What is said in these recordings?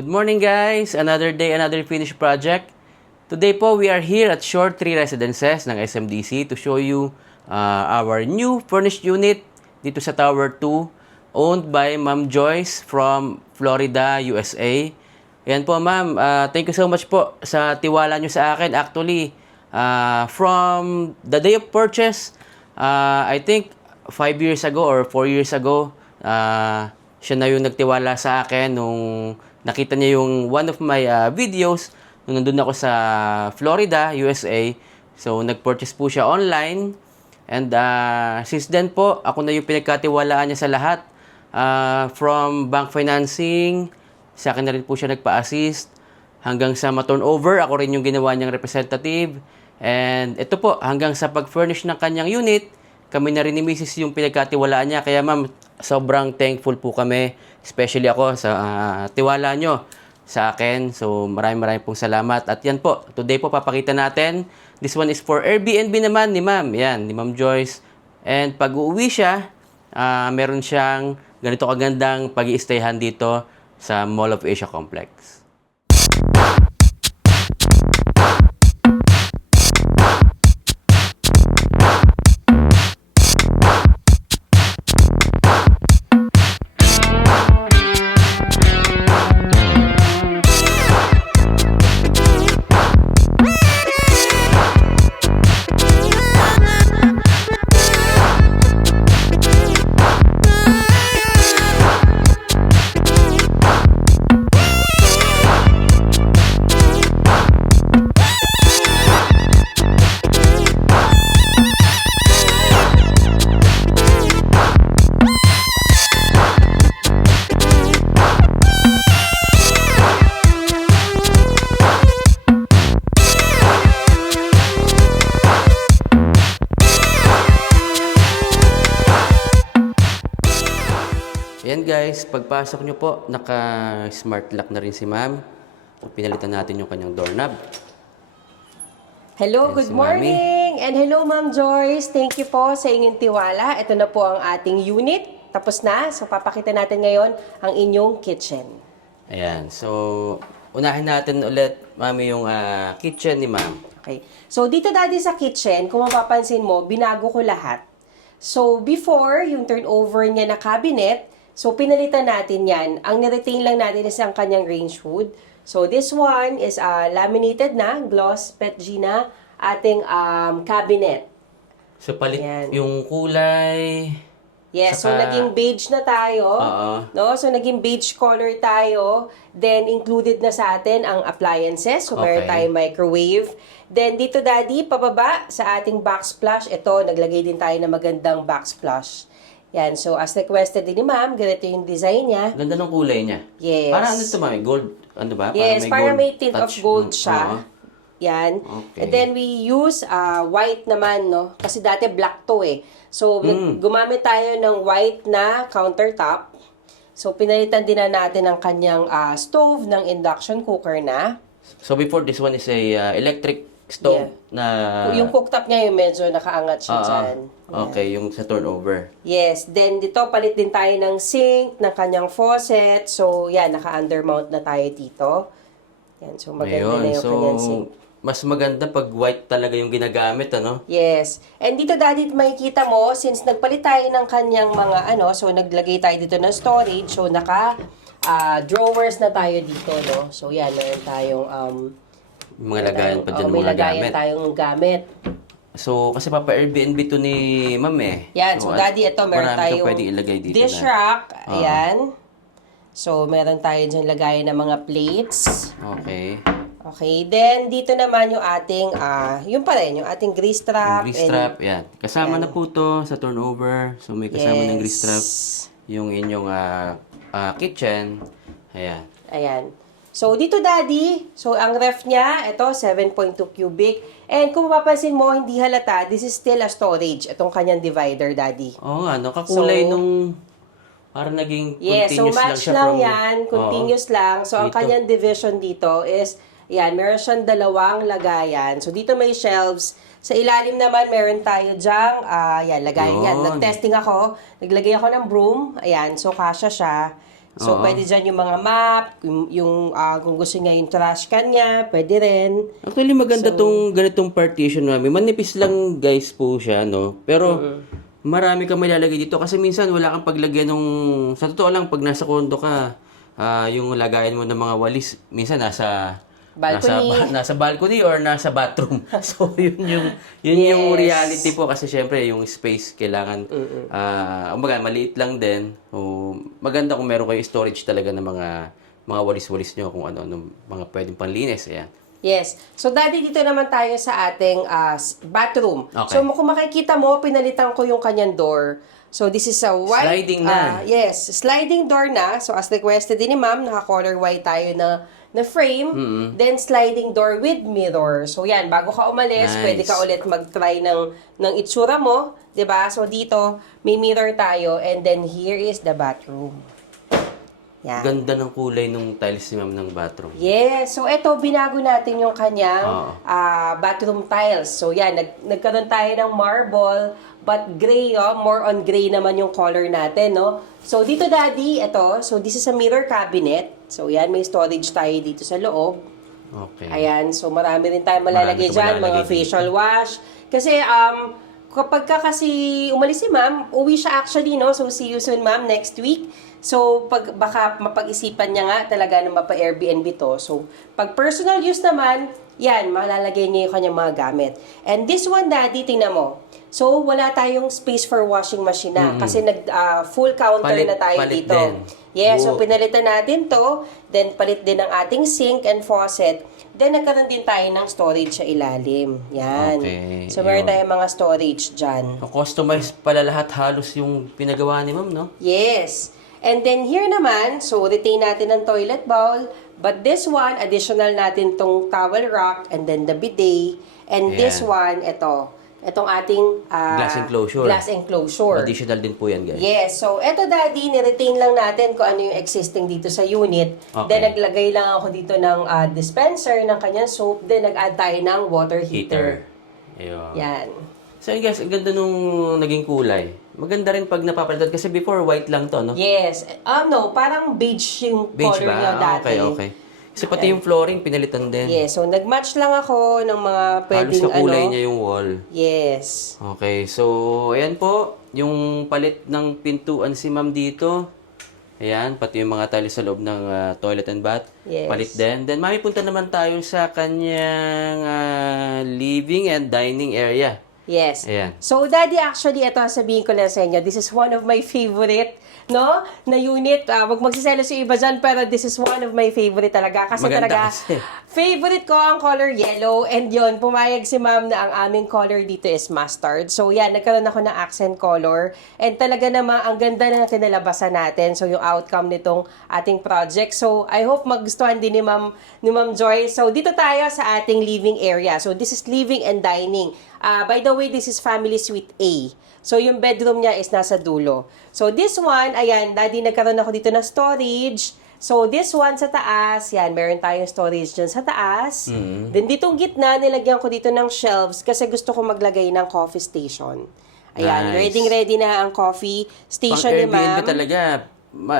Good morning guys! Another day, another finished project. Today po, we are here at Shore 3 Residences ng SMDC to show you our new furnished unit dito sa Tower 2 owned by Ma'am Joyce from Florida, USA. Ayan po ma'am, thank you so much po sa tiwala nyo sa akin. Actually, from the day of purchase, I think 5 years ago or 4 years ago, siya na yung nagtiwala sa akin nung nakita niya yung one of my videos nung nandun ako sa Florida, USA. So, nag-purchase po siya online. And since then po, ako na yung pinagkatiwalaan niya sa lahat. From bank financing, sa akin na rin po siya nagpa-assist. Hanggang sa ma-turnover, ako rin yung ginawa niyang representative. And ito po, hanggang sa pag-furnish ng kanyang unit, kami na rin ni Mrs. yung pinagkatiwalaan niya. Kaya ma'am, sobrang thankful po kami, especially ako sa tiwala nyo sa akin. So maraming pong salamat. At yan po, today po papakita natin. This one is for Airbnb naman ni ma'am. Yan, ni Ma'am Joyce. And pag uuwi siya, meron siyang ganito kagandang pag-i-stayhan dito sa Mall of Asia Complex. Ayan guys, pagpasok nyo po, naka-smart lock na rin si ma'am. Pinalitan natin yung kanyang doorknob. Hello, Ayan, good si morning! And hello, Ma'am Joyce. Thank you po sa inyong tiwala. Ito na po ang ating unit. Tapos na. So, papakita natin ngayon ang inyong kitchen. Ayan, so unahin natin ulit, mami, yung kitchen ni ma'am. Okay. So, dito dati sa kitchen, kung mapapansin mo, binago ko lahat. So, before, yung turnover niya na cabinet, so, pinalitan natin yan. Ang niretain lang natin is ang kanyang range wood. So, this one is laminated na, gloss, PETG na, ating cabinet. So palit Ayan. yung kulay. Yes, so Saka- naging beige na tayo. Oo. No? So, naging beige color tayo. Then, included na sa atin ang appliances. So, meron Okay. tayong microwave. Then, dito, Daddy, pababa sa ating backsplash. Ito, naglagay din tayo ng magandang backsplash. Yan, so as requested din ni ma'am, ganito yung design niya. Ganda ng kulay niya. Yes. Parang ano ito, mami? Gold, ano ba? Yes, parang may tint of touch. gold siya. Oo. Yan. Okay. And then we use white naman, no? Kasi dati black to eh. So, gumamit tayo ng white na countertop. So, pinalitan din na natin ang kanyang stove ng induction cooker na. So before, this one is a electric stove na... Yung cooktop niya yung medyo nakaangat siya dyan. Okay, yung sa turnover. Yes. Then, dito, palit din tayo ng sink, ng kanyang faucet. So, yan, naka-undermount na tayo dito. Yan, so maganda na yung kanyang sink. Mas maganda pag white talaga yung ginagamit, ano? Yes. And dito, Daddy, makikita mo, since nagpalit tayo ng kanyang mga, so naglagay tayo dito ng storage, so drawers na tayo dito, no? So, yan, meron tayong, Mga lagayan pa dyan ng may mga lagayan gamit. tayong gamit. So, kasi Airbnb to ni ma'am eh. Yan, so Daddy, ito, meron marami tayong ka pwedeng ilagay dito dish na. rack, ayan. So, meron tayo dyan lagayan ng mga plates. Okay. Okay, then dito naman yung ating, yung pa rin, yung ating grease trap. Yung grease trap, yan. Kasama na po to sa turnover. So, may kasama ng grease trap. Yung inyong kitchen. Ayan. Ayan. So, dito, Daddy, so ang ref niya, ito, 7.2 cubic. And kung mapapansin mo, hindi halata, this is still a storage. Itong kanyang divider, Daddy. Oo nga, no? Kakulay So, nung... Parang naging yes, so continuous lang match siya lang from... yan, continuous lang. So, ang Dito. kanyang division dito is, yan, meron siyang dalawang lagayan. So, dito may shelves. Sa ilalim naman, meron tayo dyang, yan, lagayan yan. Yun. Nag-testing ako, naglagay ako ng broom. Ayan, so kasha siya. So, Oo. pwede dyan yung mga map, kung gusto niya yung trash can niya, pwede rin. Actually, maganda tong ganitong partition namin. Manipis lang guys po siya, no? Pero marami kang malalagay dito kasi minsan wala kang paglagyan nung... Sa totoo lang, pag nasa kondo ka, yung lagayan mo ng mga walis, minsan Balcony. nasa balcony or nasa bathroom. So, yun yung reality po kasi syempre yung space kailangan kumbaga maliit lang din. O, maganda kung meron kayo storage talaga ng mga walis-walis nyo kung ano mga pwedeng panlinis. Ayan. Yes. So, daddy, dito naman tayo sa ating bathroom. Okay. So, kung makikita mo, pinalitan ko yung kanyang door. So, this is a white... Sliding na. Yes. Sliding door na. So, as requested din ni ma'am, naka-color white tayo na frame. Then, sliding door with mirror. So, yan. Bago ka umalis, Nice. pwede ka ulit mag-try ng itsura mo. 'Di ba? So, dito, may mirror tayo. And then, here is the bathroom. Yan. Ganda ng kulay nung tiles ni ma'am ng bathroom. Yes. So, eto, binago natin yung kanyang Oo. bathroom tiles. So, yan. Nagkaroon tayo ng marble, but gray, more on gray naman yung color natin, no? So, dito, daddy, eto. So, this is a mirror cabinet. So, yan. May storage tayo dito sa loob. Okay. Ayan. So, marami rin tayo malalagay Marami ka dyan. Mga malalagay dito. facial wash. Kasi, kapag ka kasi umalis si ma'am, uwi siya actually, no? So, see you soon, ma'am, next week. So, baka mapag-isipan niya nga talaga na mapa-Airbnb to. So, pag personal use naman, yan, malalagay niya yung kanyang mga gamit. And this one, daddy, tingnan mo. So, wala tayong space for washing machine na. Kasi full counter na tayo Palit dito. din. Yes, so Oo. pinalitan natin to. Then, palit din ang ating sink and faucet. Then, nagkaroon din tayo ng storage sa ilalim. Yan. Okay, So, meron yun. tayong mga storage dyan. Customize pala lahat halos yung pinagawa ni ma'am, no? Yes. And then here naman, so retain natin ang toilet bowl. But this one, additional natin tong towel rack and then the bidet. And this Ayan. one, itong ating Glass enclosure. Glass enclosure. Additional din po yan, guys. Yes. So, eto daddy, niretain lang natin kung ano yung existing dito sa unit. Okay. Then, naglagay lang ako dito ng dispenser ng kanyang soap. Then, nag-add tayo ng water heater. Ayun. Yan. So, yun guys, ang ganda nung naging kulay. Maganda rin pag napapalitan kasi before white lang to, no? Yes. No, parang beige yung Beige color ba? niya dati. Okay. Kasi pati yung flooring pinalitan din. Yes, so nag-match lang ako ng mga pwedeng Halos kakulay niya yung wall. Yes. Okay, so ayan po, yung palit ng pintuan si ma'am dito. Ayan, pati yung mga tiles sa loob ng toilet and bath. Yes. Palit din. Then mamipunta naman tayo sa kanyang living and dining area. Yes. Ayan. So, daddy, actually, ito sabihin ko lang sa inyo, this is one of my favorite, no, na unit. Wag magsiselos yung iba dyan, pero this is one of my favorite talaga. Kasi Maganda talaga, kasi. favorite ko ang color yellow. And yon pumayag si ma'am na ang aming color dito is mustard. So, yan, nagkaroon ako ng accent color. And talaga naman, ang ganda na kinalabasan natin. So, yung outcome nitong ating project. So, I hope magustuhan din ni Ma'am Joy. So, dito tayo sa ating living area. So, this is living and dining. By the way, this is family suite A. So, yung bedroom niya is nasa dulo. So, this one, ayan, daddy, nagkaroon ako dito ng storage. So, this one sa taas, yan, meron tayong storage dyan sa taas. Then, ditong gitna, nilagyan ko dito ng shelves kasi gusto ko maglagay ng coffee station. Ayan, Nice. ready na ang coffee station ni Pang Airbnb ma'am. talaga.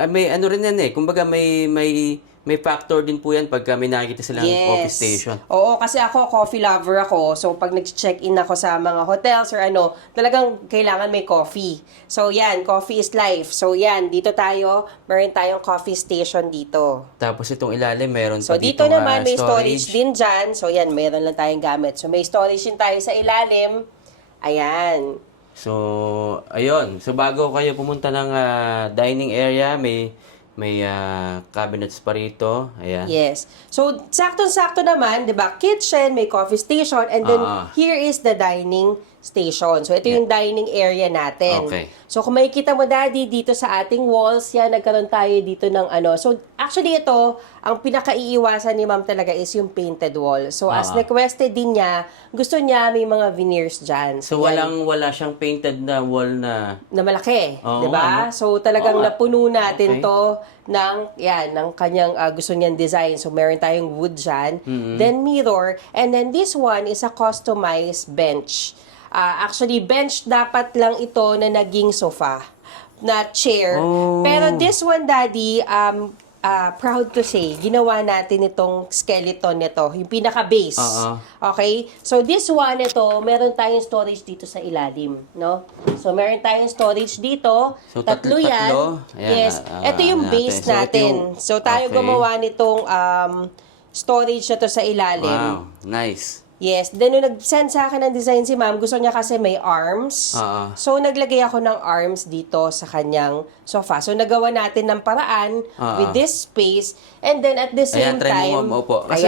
May ano rin yan eh. Kumbaga may factor din po yan pagka may nakikita silang coffee station. Oo, kasi ako, coffee lover ako. So, pag nag-check-in ako sa mga hotels or ano, talagang kailangan may coffee. So, yan, coffee is life. So, yan, dito tayo, meron tayong coffee station dito. Tapos itong ilalim, meron So, pa dito ditong, naman, may storage din dyan. So, yan, meron lang tayong gamit. So, may storage din tayo sa ilalim. Ayan. So, ayun. So, bago kayo pumunta ng dining area, may cabinets pa rito. Ayan. Yes. So, saktong-sakto naman, di ba? Kitchen, may coffee station, and then here is the dining station. So, ito yung dining area natin. Okay. So, kung makikita mo, daddy, dito sa ating walls, yan, nagkaroon tayo dito ng ano. So, actually, ito, ang pinakaiiwasan ni ma'am talaga is yung painted wall. So, as requested din niya, gusto niya may mga veneers dyan. So, yan, wala siyang painted na wall na... na malaki, Oo 'di ba? nga, no? So talagang Oo nga. napuno natin Okay. to ng kanyang gusto niyang design. So meron tayong wood dyan, then mirror, and then this one is a customized bench. Actually, bench dapat lang ito na naging sofa. na chair. Oh. Pero this one, Daddy, proud to say, ginawa natin itong skeleton nito, yung pinaka-base. Okay? So, this one, ito, meron tayong storage dito sa ilalim, no? So, meron tayong storage dito. So, tatlo yan. tatlo? Ayan, Yes. Ito yung base So, ito natin. yung- So, tayo okay. gumawa nitong storage na to sa ilalim. Wow, nice. Yes. Then, nung nag-send sa akin ng design si ma'am, gusto niya kasi may arms. So, naglagay ako ng arms dito sa kanyang sofa. So, nagawa natin ng paraan with this space. And then, at the same Ayan, try time... mo, opo. Kasi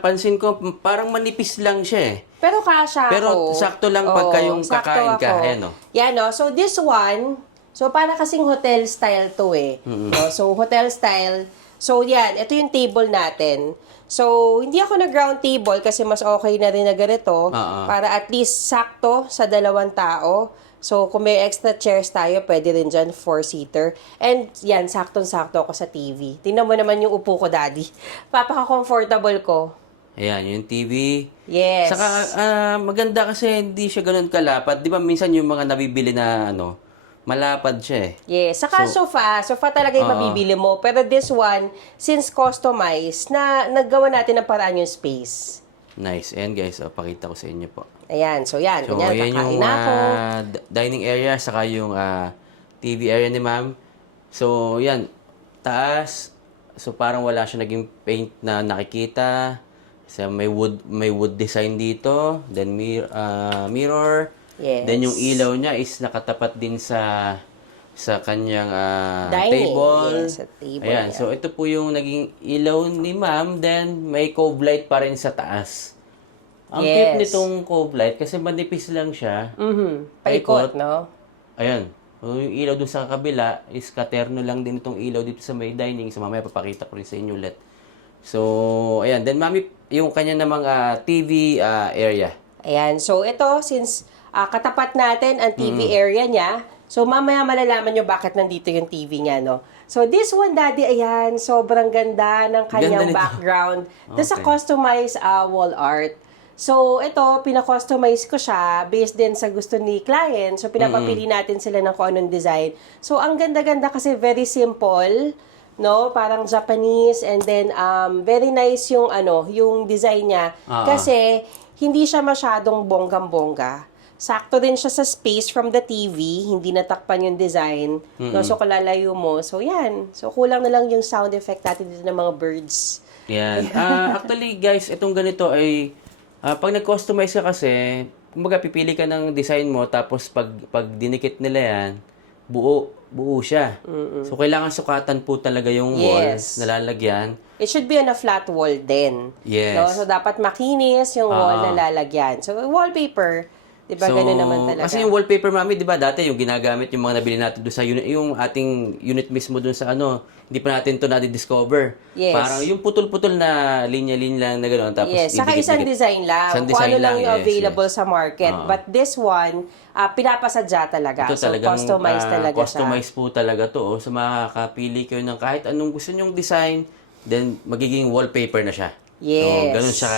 pansin ko, parang manipis lang siya eh. Pero kasha Pero ako. sakto lang pagka yung sakto kakain ka. ako. Ayan, no? Yan, no? So, this one, so, para kasing hotel style to eh. No? So, hotel style. So, yan. Ito yung table natin. So, hindi ako nag-round table kasi mas okay na rin na ganito para at least sakto sa dalawang tao. So, kung may extra chairs tayo, pwede rin dyan, 4-seater. And yan, saktong-sakto ako sa TV. Tingnan mo naman yung upo ko, Daddy. Papaka-comfortable ko. Ayan, yung TV. Yes. Saka, maganda kasi hindi siya ganun kalapad. Di ba minsan yung mga nabibili na malapad siya eh. Yes. Saka sofa talaga yung mabibili mo. Pero this one, since customized, naggawa natin ng paraan yung space. Nice. Ayan guys, pakita ko sa inyo po. Ayan. So, yan. So, Ganyan, ayan kakain yung na ako. dining area, saka yung TV area ni ma'am. So, yan. Taas. So, parang wala siya naging paint na nakikita. So, may wood design dito. Then, mirror. Yes. Then, yung ilaw niya is nakatapat din sa kanyang Dining. table. Yes, sa table Ayan. niya. So, ito po yung naging ilaw ni ma'am. Then, may cove light pa rin sa taas. Ang cute nitong cove light kasi manipis lang siya. Paikot, no? Ayan. So, yung ilaw dun sa kabila is katerno lang din itong ilaw dito sa may dining. So, mamaya papakita ko rin sa inyo ulit. So, ayan. Then, mami, yung kanya namang TV area. Ayan. So, ito, since katapat natin ang TV area niya, so, mamaya malalaman nyo bakit nandito yung TV niya, no? So, this one, Daddy, ayan, sobrang ganda ng kanyang Ganda nito. background. This a Okay. customized wall art. So, ito, pina-customize ko siya based din sa gusto ni client. So, pinapapili natin sila ng kung anong design. So, ang ganda-ganda kasi very simple, no? Parang Japanese, and then very nice yung yung design niya. Kasi hindi siya masyadong bonggang-bongga. Sakto din siya sa space from the TV, hindi natakpan yung design. No? So, kalalayo mo. So, yan. So, kulang na lang yung sound effect natin dito ng mga birds. Yan. Actually, guys, itong ganito ay pag nag-customize ka kasi, kumbaga pipili ka ng design mo tapos pag dinikit nila yan, buo siya. So kailangan sukatan po talaga yung walls na lalagyan. It should be on a flat wall din. Yes. No? So dapat makinis yung wall na lalagyan. So wallpaper, 'di ba, ganun naman talaga. Kasi yung wallpaper, mami, 'di ba, dati yung ginagamit yung mga nabili natin doon sa unit, yung ating unit mismo doon sa hindi pa natin to na-discover. Yes. Parang yung putol-putol na linya-linya lang na gano'n tapos Yes, saka isang design lang. Isang Kung design ano lang lang, yung yes, available yes. sa market. But this one, pinapasadya talaga. Ito So, talagang customized talaga customized po talaga to. So, makakapili kayo ng kahit anong gusto nyong design, then magiging wallpaper na siya. Yes. So, ganun siya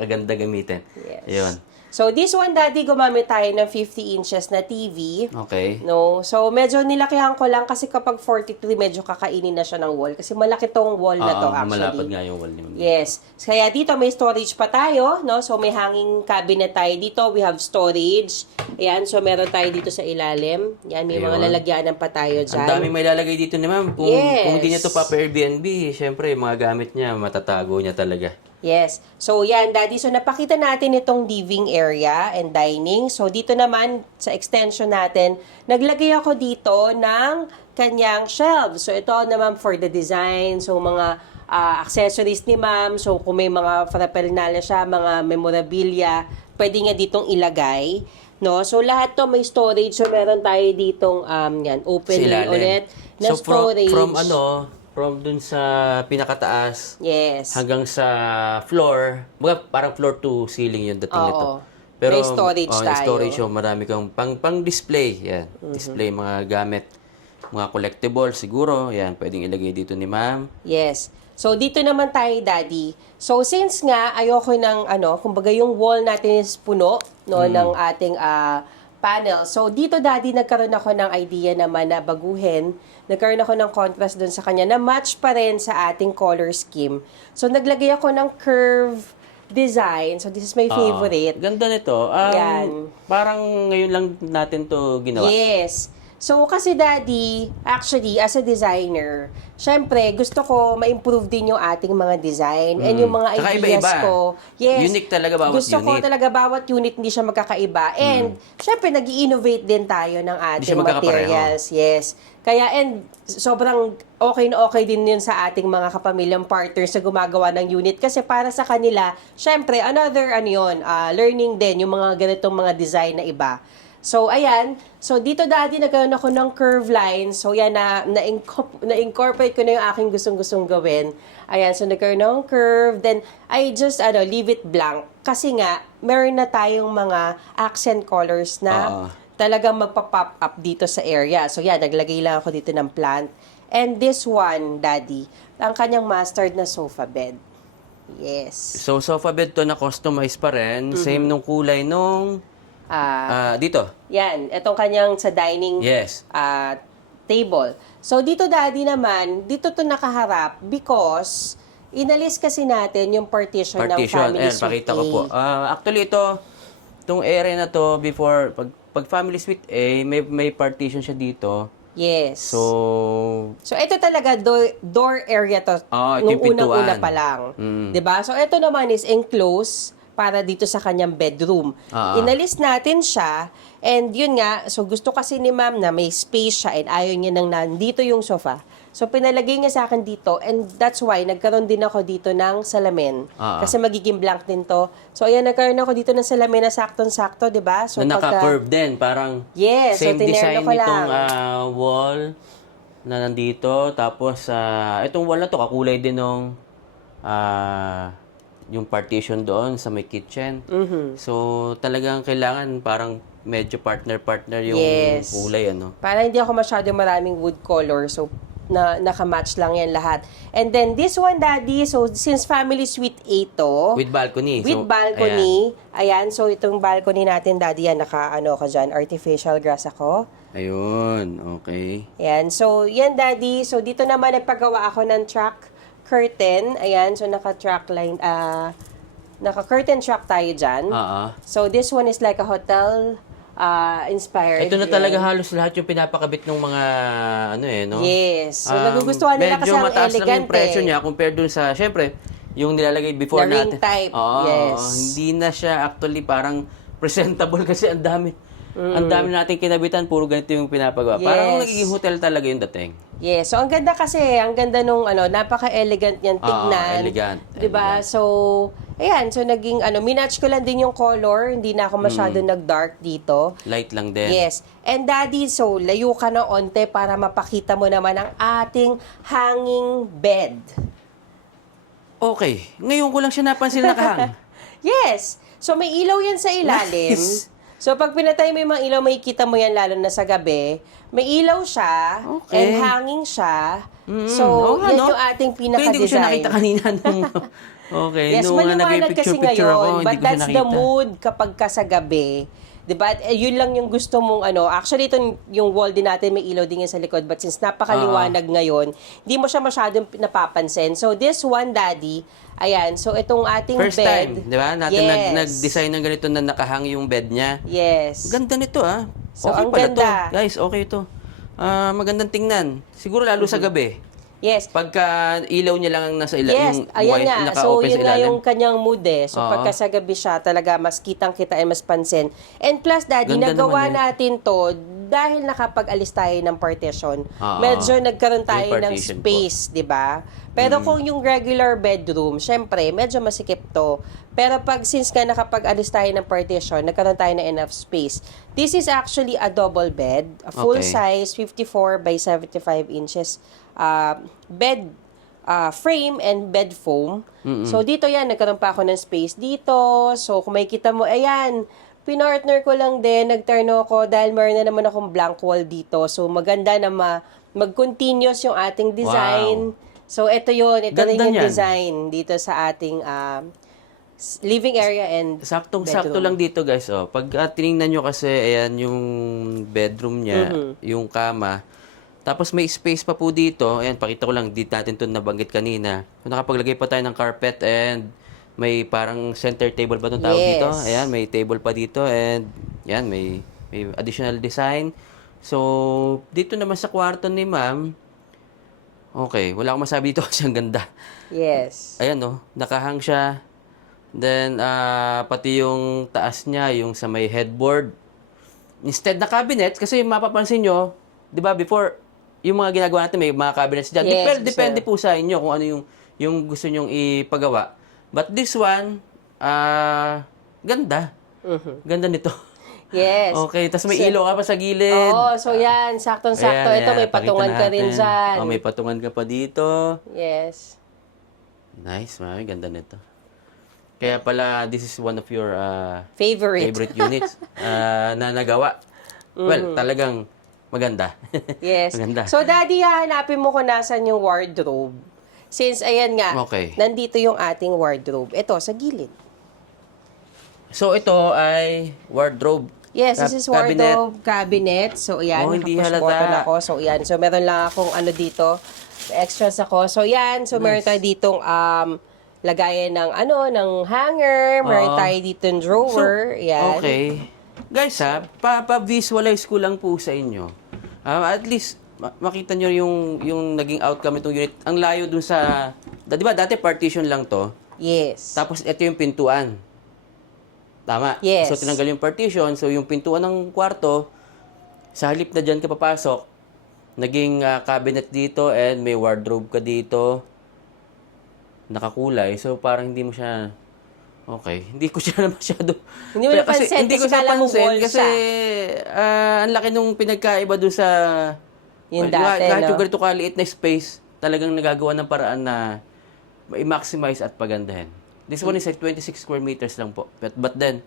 kaganda gamitin. Yes. Ayun. So, this one, Daddy, gumamit tayo ng 50 inches na TV. Okay. No? So, medyo nilakihan ko lang kasi kapag 43, medyo kakainin na siya ng wall. Kasi malaki tong wall na to, actually. Malapad nga yung wall ni Ma'am. Yes. Kaya dito may storage pa tayo, no? So may hanging cabinet tayo dito. We have storage. Ayan, so meron tayo dito sa ilalim. Yan, may mga Ayun. lalagyanan pa tayo dyan. Ang daming may lalagay dito ni Ma'am. Kung hindi niya to pa Airbnb, syempre, yung mga gamit niya, matatago niya talaga. Yes. So, yan, Daddy. So, napakita natin itong living area and dining. So, dito naman, sa extension natin, naglagay ako dito ng kanyang shelves. So, ito naman for the design. So, mga accessories ni ma'am. So, kung may mga paraphernalia siya, mga memorabilia, pwede nga ditong ilagay. No? So, lahat to may storage. So, meron tayo ditong, yan, opening ulit na so, storage. From dun sa pinakataas Yes. hanggang sa floor, parang floor to ceiling yung dating nito. Pero may storage tayo. Storage yung marami kang pang-display. Yan. Display mga gamit. Mga collectibles siguro. Yan. Pwedeng ilagay dito ni ma'am. Yes. So, dito naman tayo, Daddy. So, since nga, ayoko ng, kumbaga yung wall natin is puno, no, ng ating panel. So, dito, Daddy, nagkaroon ako ng idea naman na baguhin. Nagkaroon ako ng contrast dun sa kanya na match pa rin sa ating color scheme. So, naglagay ako ng curve design. So, this is my favorite. Ganda nito. Yan. Parang ngayon lang natin to ginawa. Yes. So, kasi Daddy, actually, as a designer, syempre, gusto ko ma-improve din yung ating mga design and yung mga Saka ideas iba-iba. ko. Yes. Unique talaga bawat gusto unit. ko talaga bawat unit hindi siya magkakaiba. And, syempre, nag-i-innovate din tayo ng Hindi ating siya magkakapareho. materials. Yes. Kaya, and sobrang okay na okay din yun sa ating mga kapamilyang partners na gumagawa ng unit. Kasi para sa kanila, syempre, another, learning din yung mga ganitong mga design na iba. So, ayan. So, dito, Daddy, nagkaroon ako ng curve line. So, yan, na-incorporate ko na yung aking gustong-gustong gawin. Ayan, so nagkaroon ng curve. Then, I just, leave it blank. Kasi nga, meron na tayong mga accent colors na talagang magpa-pop up dito sa area. So, yan, naglagay lang ako dito ng plant. And this one, Daddy, ang kanyang mustard na sofa bed. Yes. So, sofa bed to na customize pa rin. Same nung kulay nung dito. Yan, itong kanyang sa dining Yes. table. So, dito, Daddy, naman, dito to nakaharap because inalis kasi natin yung partition ng family Ayan, suite pakita A. ko po. Actually, itong area na to, before, pag family suite A, may partition siya dito. Yes. So, ito talaga, door area to. ito Nung yung pintuan. unang-una pa lang. Diba? So, ito naman is enclosed para dito sa kanyang bedroom. Inalis natin siya, and yun nga, so gusto kasi ni ma'am na may space siya, and ayaw niya nang nandito yung sofa. So, pinalagay niya sa akin dito, and that's why, nagkaroon din ako dito ng salamin. Kasi magiging blank din to. So, ayan, nagkaroon ako dito ng salamin na saktong-sakto, di ba? So, na naka-curve din, parang yes, same so design tinerno ko nitong lang. wall na nandito. Tapos, itong wall na to, kakulay din nung yung partition doon sa may kitchen. So, talagang kailangan parang medyo partner-partner yung Yes. kulay, ano? Para hindi ako masyadong maraming wood color. So, nakamatch lang yan lahat. And then, this one, Daddy, so, since family suite A to, With balcony. with So, balcony, ayan, so, itong balcony natin, Daddy, yan, ka dyan, artificial grass ako. Ayun, okay. Ayan, so, yan, Daddy, so, dito naman, nagpagawa ako ng track curtain, ayan, so, naka-track line, naka-curtain track tayo dyan. So, this one is like a hotel inspired. Ito na talaga halos lahat yung pinapakabit ng mga no? Yes. So, nagugustuhan nila kasi ang medyo mataas lang elegant yung presyo niya compared dun sa, syempre, yung nilalagay before Na ring natin. type. Oo, Yes. hindi na siya actually parang presentable kasi ang dami. Ang dami nating kinabitan, puro ganito yung pinapagawa. Parang Yes. nagiging hotel talaga yung dating. Yes. So, ang ganda kasi, ang ganda nung, napaka-elegant niyan tignan. Elegant. Diba? So, ayan. So, naging, minatch ko lang din yung color. Hindi na ako masyado nag-dark dito. Light lang din. Yes. And Daddy, so, layo ka na onte para mapakita mo naman ang ating hanging bed. Okay. Ngayon ko lang siya napansin nakahang. Yes. So, may ilaw yan sa ilalim. Nice. So, pag pinatay mo yung mga ilaw, makikita mo yan lalo na sa gabi. May ilaw siya, Okay. and hanging siya. So, Oo nga, yan no? yung ating Ito, hindi ko siya pinaka-design. nakita kanina nung... Okay, Yes, nung maliwanag kasi nag-picture ako, ngayon, hindi but ko siya that's nakita. the mood kapag ka sa gabi. Diba? At, yun lang yung gusto mong Actually, ito yung wall din natin, may ilaw din yan sa likod. But since napakaliwanag ngayon, hindi mo siya masyadong napapansin. So, this one, Daddy, ayan. So, itong ating First bed. time, di ba? Natin Yes. nag-design ng ganito na nakahang yung bed niya. Yes. Ganda nito, ah. So, Okay ang pala ganda. to. Guys, okay ito. Magandang tingnan. Siguro lalo sa gabi. Yes. Pagka ilaw niya lang ang nasa Yes, yung ayan white, nga. So, naka-open yun sa nga ilalim. yung kanyang mood eh. So, Oo. pagka sa gabi siya, talaga mas kitang-kita ay mas pansin. And plus, Daddy, Ganda nagawa naman eh. natin to dahil nakapag-alis tayo ng partition. Oo. Medyo nagkaroon tayo Yung ng partition space, di ba? Pero kung yung regular bedroom, syempre, medyo masikip to. Pero since nga nakapag-alis tayo ng partition, nagkaroon tayo ng enough space. This is actually a double bed, a full size, 54 by 75 inches bed frame and bed foam. So, dito yan, nagkaroon pa ako ng space dito. So, kung makikita mo, ayan, pinartner ko lang din, nagterno ako dahil meron na naman akong blank wall dito. So, maganda na mag-continuous yung ating design. Wow. So, ito yun. Ito Ganda rin yung niyan. design dito sa ating living area and Saktong-sakto bedroom. lang dito guys. Oh. Pag tiningnan nyo kasi, ayan yung bedroom niya, yung kama. Tapos may space pa po dito. Ayan, pakita ko lang. Dito natin ito nabanggit kanina. So, nakapaglagay pa tayo ng carpet and may parang center table ba itong tawag dito? Yes. Ayan, may table pa dito and ayan, may additional design. So, dito naman sa kwarto ni ma'am, okay, wala akong masabi dito kasi ang ganda. Yes. Ayan no, nakahang siya. Then, pati yung taas niya, yung sa may headboard. Instead na cabinets, kasi mapapansin nyo, di ba before, yung mga ginagawa natin, may mga cabinets dyan. Yes, Depende po sa inyo kung ano yung gusto nyong ipagawa. But this one, ganda. Ganda nito. Yes. Okay, tapos may So- ilaw ka pa sa gilid. Oo, so yan, saktong-sakto. Ayan, Ito, ayan, may pakita patungan ka rin natin. dyan. Oh, may patungan ka pa dito. Yes. Nice, mami. Ganda nito. Kaya pala, this is one of your Favorite. units na nagawa. Well, talagang maganda. Yes. Maganda. So, Daddy, hahanapin mo kung nasan yung wardrobe. Since, ayan nga, Okay. nandito yung ating wardrobe. Ito, sa gilid. So, ito ay wardrobe. Yes, this is Cabinet. wardrobe cabinet. So, yan, Oh, hindi nakapush halata. button ako. So, yan. So, meron lang akong ano dito, extras ako. So, yan. So, meron tayo ditong lagayan ng ng hanger. Meron Oo. tayo ditong drawer. yan. Okay. Guys, pa-visualize ko lang po sa inyo. At least, makita nyo yung naging outcome itong unit. Ang layo dun sa, di ba, dati partition lang to. Yes. Tapos, ito yung pintuan. Tama. Yes. So, tinanggal yung partition. So, yung pintuan ng kwarto, sa halip na dyan ka papasok, naging cabinet dito and may wardrobe ka dito. Nakakulay. So, parang hindi mo siya... Okay. Hindi ko siya na masyado... Hindi mo napansin Hindi ko kasi siya kala mo pansin wall kasi siya. ang laki nung pinagkaiba doon sa... Yung Kahit dati, yung no? ganito kaliit na space, talagang nagagawa ng paraan na i-maximize at pagandahin. This one is like 26 square meters lang po. But then,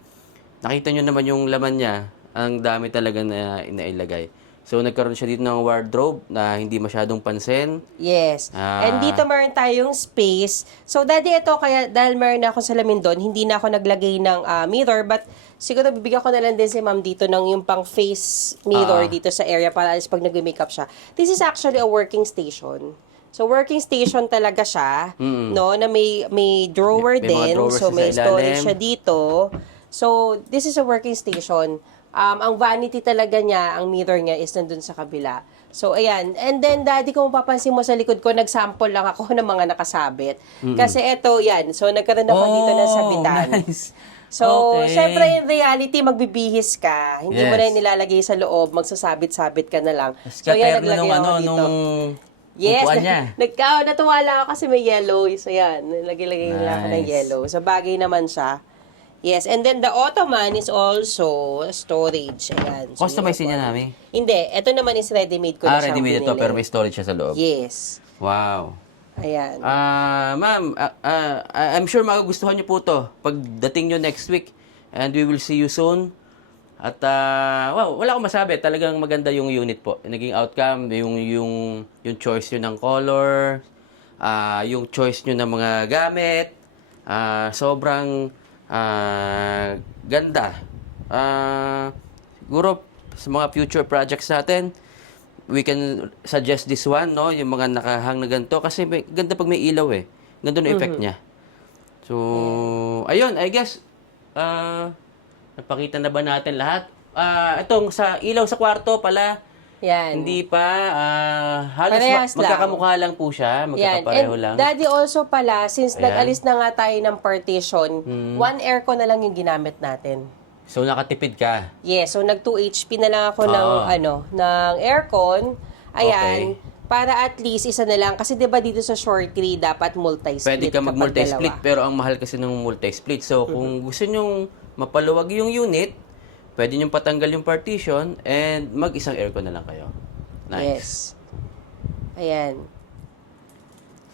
nakita nyo naman yung laman niya, ang dami talaga na inailagay. So, nagkaroon siya dito ng wardrobe na hindi masyadong pansin. Yes. Ah. And dito meron tayong space. So, Daddy, ito, kaya dahil meron na ako salamin doon, hindi na ako naglagay ng mirror, but siguro bibigyan ko na lang din si ma'am dito ng yung pang face mirror dito sa area para alis pag nag-makeup siya. This is actually a working station. So, working station talaga siya, no, na may drawer May mga din. drawers So, sa may storage ilalim. siya dito. So, this is a working station. Ang vanity talaga niya, ang mirror niya is nandun sa kabila. So, ayan. And then, Daddy, kung mapapansin mo sa likod ko, nag-sample lang ako ng mga nakasabit. Kasi eto, yan. So, nagkaroon ako dito ng sabitan. Nice. So, Okay. syempre, in reality, magbibihis ka. Hindi mo Yes. na yung nilalagay sa loob, magsasabit-sabit ka na lang. So, yan, naglagay nung, ako dito. nung Yes, upuan niya. natuwa lang ako kasi may yellow. So, yan, nilagay lang ako ng Nice. yellow. So, bagay naman siya. Yes, and then the ottoman is also storage. Ayan. So, Customize yung niya ottoman. namin. Hindi, ito naman is ready-made ko na siyang Ready-made ito, binili. pero may storage siya sa loob. Yes. Wow. Ayan. Ma'am, I'm sure magugustuhan niyo po to pagdating niyo next week. And we will see you soon. At wow, wala akong masabi. Talagang maganda yung unit po. Naging outcome, yung choice niyo ng color, yung choice niyo ng mga gamit, sobrang ganda. Siguro sa mga future projects natin, we can suggest this one, no? Yung mga nakahang na ganito. Kasi ganda pag may ilaw eh. Ganda ng effect niya. So, ayun, I guess, napakita na ba natin lahat? Itong sa ilaw sa kwarto pala, Yan. hindi pa, halos Parehas lang. magkakamukha lang po siya, Yan. magkakapareho And lang. Daddy also pala, since Ayan. nag-alis na nga tayo ng partition, one aircon na lang yung ginamit natin. So, nakatipid ka. Yes, so nag 2 HP na lang ako ng Oo. ng aircon. Ayan. Okay. Para at least isa na lang kasi 'di ba dito sa Shortly dapat multi-split. Pwede ka kapag mag-multi-split, dalawa. pero ang mahal kasi ng multi-split. So, kung gusto nyong mapaluwag yung unit, pwede nyong patanggal yung partition and mag-isang aircon na lang kayo. Nice. Yes. Ayan.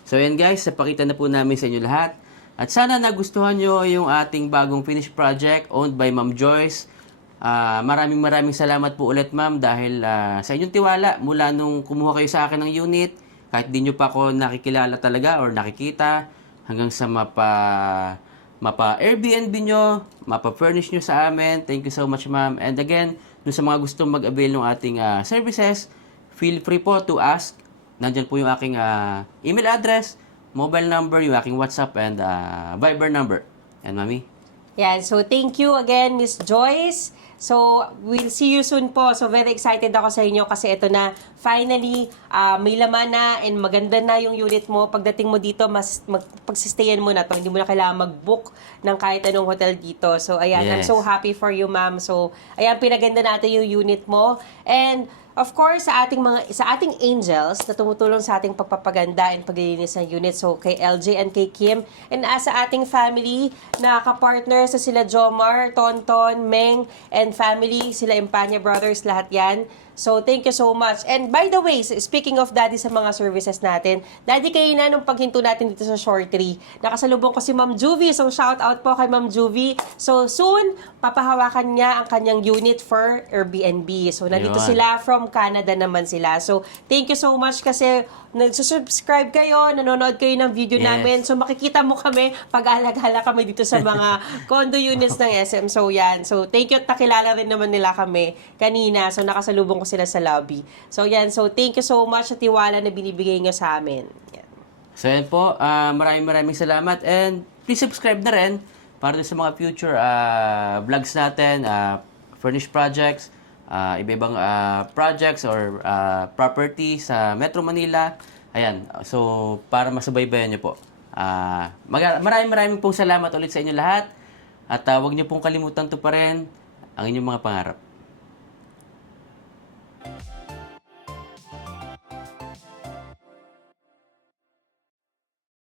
So, yan guys, napakita na po namin sa inyo lahat. At sana nagustuhan nyo yung ating bagong finished project owned by Ma'am Joyce. Maraming salamat po ulit ma'am dahil sa inyong tiwala mula nung kumuha kayo sa akin ng unit, kahit di nyo pa ako nakikilala talaga or nakikita, hanggang sa mapa-Airbnb nyo, mapa-furnish nyo sa amin. Thank you so much, ma'am. And again, dun sa mga gustong mag-avail ng ating services, feel free po to ask. Nandyan po yung aking email address, mobile number, yung aking WhatsApp, and Viber number. And mami? Yan. So, thank you again, Miss Joyce. So, we'll see you soon po. So, very excited ako sa inyo kasi ito na, finally, may laman na and maganda na yung unit mo. Pagdating mo dito, pagsistayan mo na to. Hindi mo na kailangan mag-book ng kahit anong hotel dito. So, ayan, I'm Yes. so happy for you, ma'am. So, ayan, pinaganda natin yung unit mo. And, of course, sa ating angels na tumutulong sa ating pagpapaganda and paglilinis ng unit. So, kay LJ and kay Kim. And sa ating family, na kapartner sa sila Jomar, Tonton, Meng, and family, sila Impanya Brothers, lahat yan. So, thank you so much. And by the way, speaking of Daddy sa mga services natin, Daddy, kayo na nung paghinto natin dito sa Short 3, nakasalubong ko si Ma'am Juvie. So, shout out po kay Ma'am Juvie. So, soon, papahawakan niya ang kanyang unit for Airbnb. So, nandito Ayun. sila, from Canada naman sila. So, thank you so much kasi nagsusubscribe kayo, nanonood kayo ng video Yes. namin. So, makikita mo kami pag alagala kami dito sa mga condo units ng SM. So, yan. So, thank you at nakilala rin naman nila kami kanina. So, nakasalubong ko sila sa lobby. So, yan. So, thank you so much sa tiwala na binibigay nyo sa amin. Yan. So yan po, maraming salamat and please subscribe na rin para sa mga future vlogs natin, furnished projects, iba-ibang projects or property sa Metro Manila. Ayan, so para masubaybayan nyo po. Maraming pong salamat ulit sa inyo lahat at huwag nyo pong kalimutan to pa rin ang inyong mga pangarap.